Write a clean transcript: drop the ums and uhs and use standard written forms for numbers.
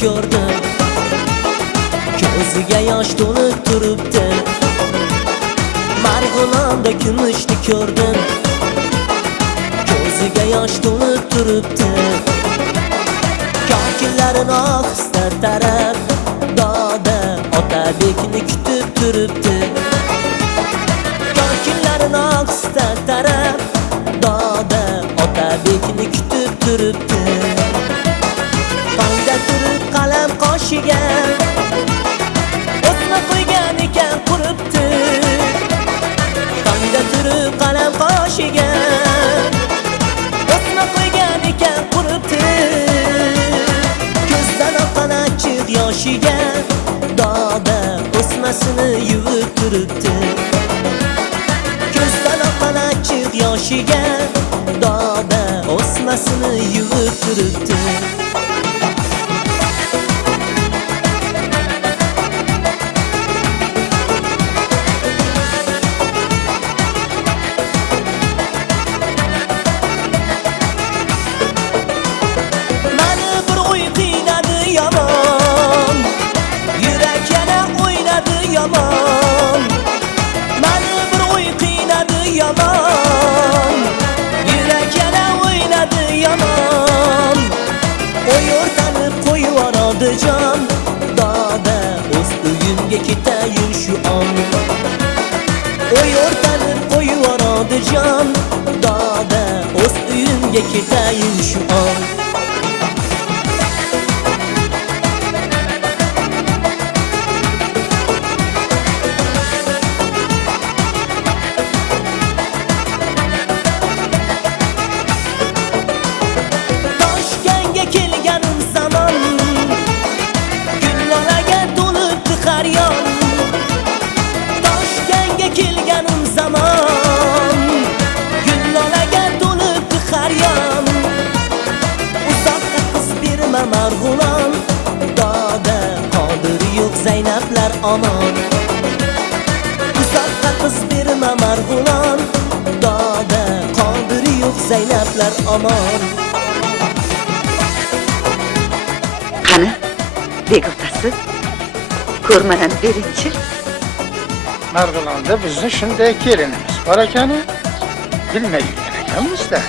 ko'rdim, ko'ziga yosh to'lib turibdi. Marg'ilonda kumushni ko'rdim, ko'ziga yosh to'lib turibdi. Kokillarini ohista tarab, doda Otabekni kutib turibdi. Kokillarini ohista tarab, doda Otabekni kutib turibdi. Tongda turib qalam qoshiga o'tma qo'ygan ekan quribdi. Tongda turib qalam qoshiga o'tma qo'ygan ekan quribdi. Ko'zdan oqqan achchiq yoshiga doda o'smasini yuvib turibdi. Ko'zdan oqqan achchiq yoshiga doda o'smasini yuvib turibdi. Oy o'rtanib qo'yivoradi jon, doda o'z uyimga ketayin shu on. Toshkentga kelganim zamon, gullolaga to'libdi qaryon. Kelganim zamon, gullolaga to'libdi qaryon. Uzoqqa qiz berma Marg'ilon, doda qodiri yo'q Zaynablar omon. Uzoqqa qiz berma Marg'ilon, doda qodiri yo'q Zaynablar omon. Qani, begotasi, ko'rmadan berinchi. Marg'ilonda bizni shunday kelinimiz bor ekani bilmay yurgan ekanmiz-da.